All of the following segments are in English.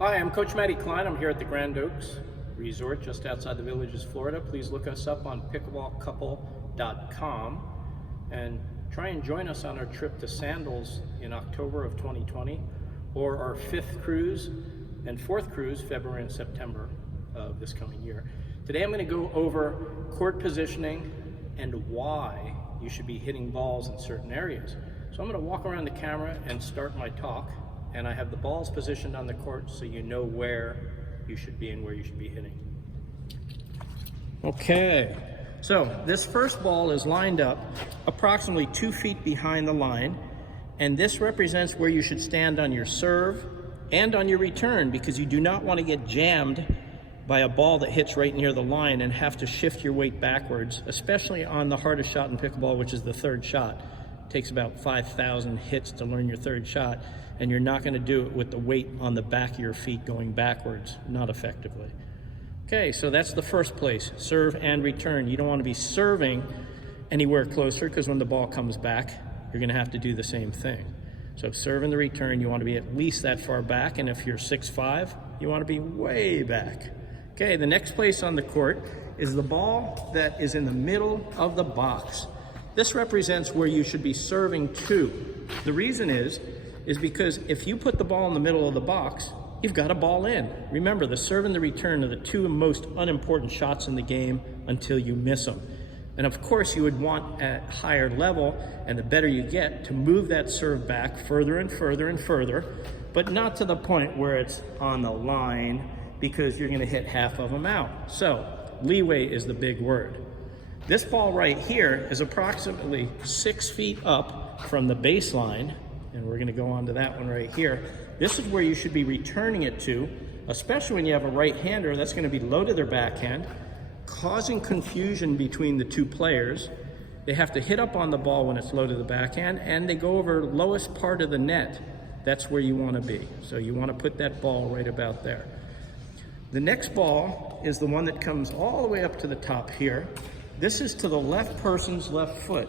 Hi, I'm Coach Matty Klein. I'm here at the Grand Oaks Resort just outside the Villages, Florida. Please look us up on pickleballcouple.com and try and join us on our trip to Sandals in October of 2020, or our 5th cruise and 4th cruise, February and September of this coming year. Today I'm going to go over court positioning and why you should be hitting balls in certain areas. So I'm going to walk around the camera and start my talk, and I have the balls positioned on the court so you know where you should be and where you should be hitting. Okay, so this first ball is lined up approximately 2 feet behind the line, and this represents where you should stand on your serve and on your return, because you do not want to get jammed by a ball that hits right near the line and have to shift your weight backwards, especially on the hardest shot in pickleball, which is the third shot. It takes about 5,000 hits to learn your third shot, and you're not going to do it with the weight on the back of your feet going backwards, not effectively. Okay, so that's the first place, serve and return. You don't want to be serving anywhere closer, because when the ball comes back, you're going to have to do the same thing. So serve and the return, you want to be at least that far back, and if you're 6'5", you want to be way back. Okay, the next place on the court is the ball that is in the middle of the box. This represents where you should be serving to. The reason is because if you put the ball in the middle of the box, you've got a ball in. Remember, the serve and the return are the two most unimportant shots in the game until you miss them. And of course, you would want at higher level, and the better you get, to move that serve back further and further and further, but not to the point where it's on the line, because you're going to hit half of them out. So leeway is the big word. This ball right here is approximately 6 feet up from the baseline, and we're going to go on to that one right here. This is where you should be returning it to, especially when you have a right-hander that's going to be low to their backhand, causing confusion between the two players. They have to hit up on the ball when it's low to the backhand, and they go over lowest part of the net. That's where you want to be. So you want to put that ball right about there. The next ball is the one that comes all the way up to the top here. This is to the left person's left foot.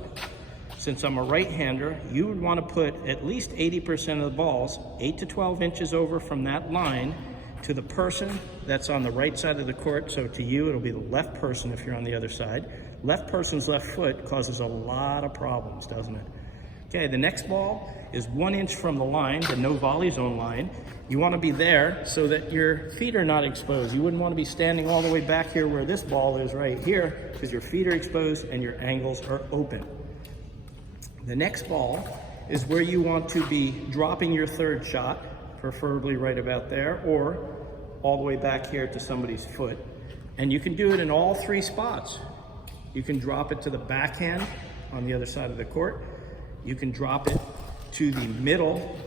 Since I'm a right-hander, you would want to put at least 80% of the balls 8 to 12 inches over from that line to the person that's on the right side of the court. So to you, it'll be the left person if you're on the other side. Left person's left foot causes a lot of problems, doesn't it? Okay, the next ball is 1 inch from the line, the no volley zone line. You want to be there so that your feet are not exposed. You wouldn't want to be standing all the way back here where this ball is right here, because your feet are exposed and your ankles are open. The next ball is where you want to be dropping your third shot, preferably right about there, or all the way back here to somebody's foot. And you can do it in all 3 spots. You can drop it to the backhand on the other side of the court. You can drop it to the middle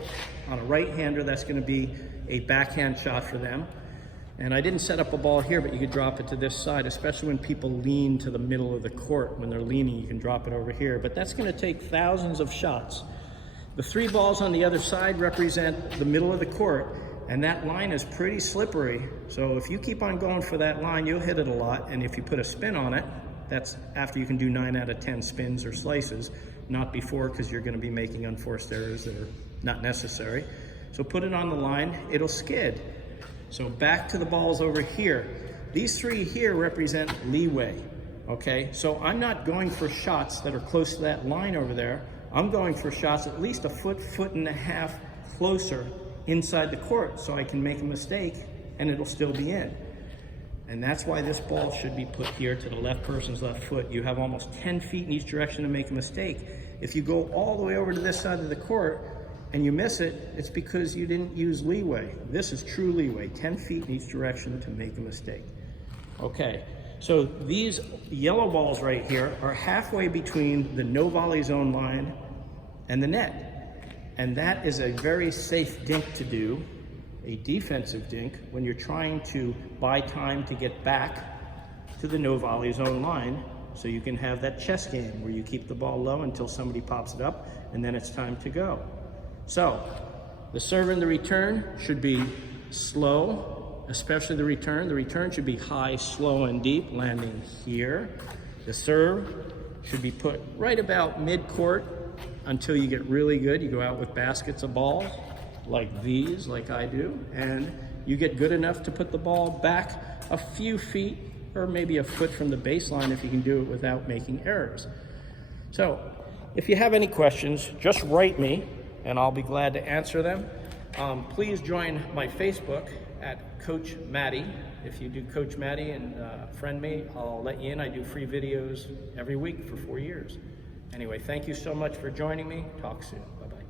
on a right-hander. That's going to be a backhand shot for them. And I didn't set up a ball here, but you could drop it to this side, especially when people lean to the middle of the court. When they're leaning, you can drop it over here. But that's going to take thousands of shots. The 3 balls on the other side represent the middle of the court, and that line is pretty slippery. So if you keep on going for that line, you'll hit it a lot. And if you put a spin on it, that's after you can do 9 out of 10 spins or slices, not before, because you're going to be making unforced errors that are not necessary. So put it on the line, it'll skid. So back to the balls over here. These 3 here represent leeway, okay? So I'm not going for shots that are close to that line over there. I'm going for shots at least a foot, foot and a half closer inside the court, so I can make a mistake and it'll still be in. And that's why this ball should be put here to the left person's left foot. You have almost 10 feet in each direction to make a mistake. If you go all the way over to this side of the court and you miss it, it's because you didn't use leeway. This is true leeway, 10 feet in each direction to make a mistake. Okay, so these yellow balls right here are halfway between the no volley zone line and the net. And that is a very safe dink to do, a defensive dink, when you're trying to buy time to get back to the no volley zone line, so you can have that chess game where you keep the ball low until somebody pops it up, and then it's time to go. So the serve and the return should be slow, especially the return. The return should be high, slow, and deep, landing here. The serve should be put right about mid-court until you get really good. You go out with baskets of balls like these, like I do, and you get good enough to put the ball back a few feet or maybe a foot from the baseline if you can do it without making errors. So if you have any questions, just write me and I'll be glad to answer them. Please join my Facebook at Coach Matty. If you do Coach Matty and friend me, I'll let you in. I do free videos every week for 4 years. Anyway, thank you so much for joining me. Talk soon. Bye-bye.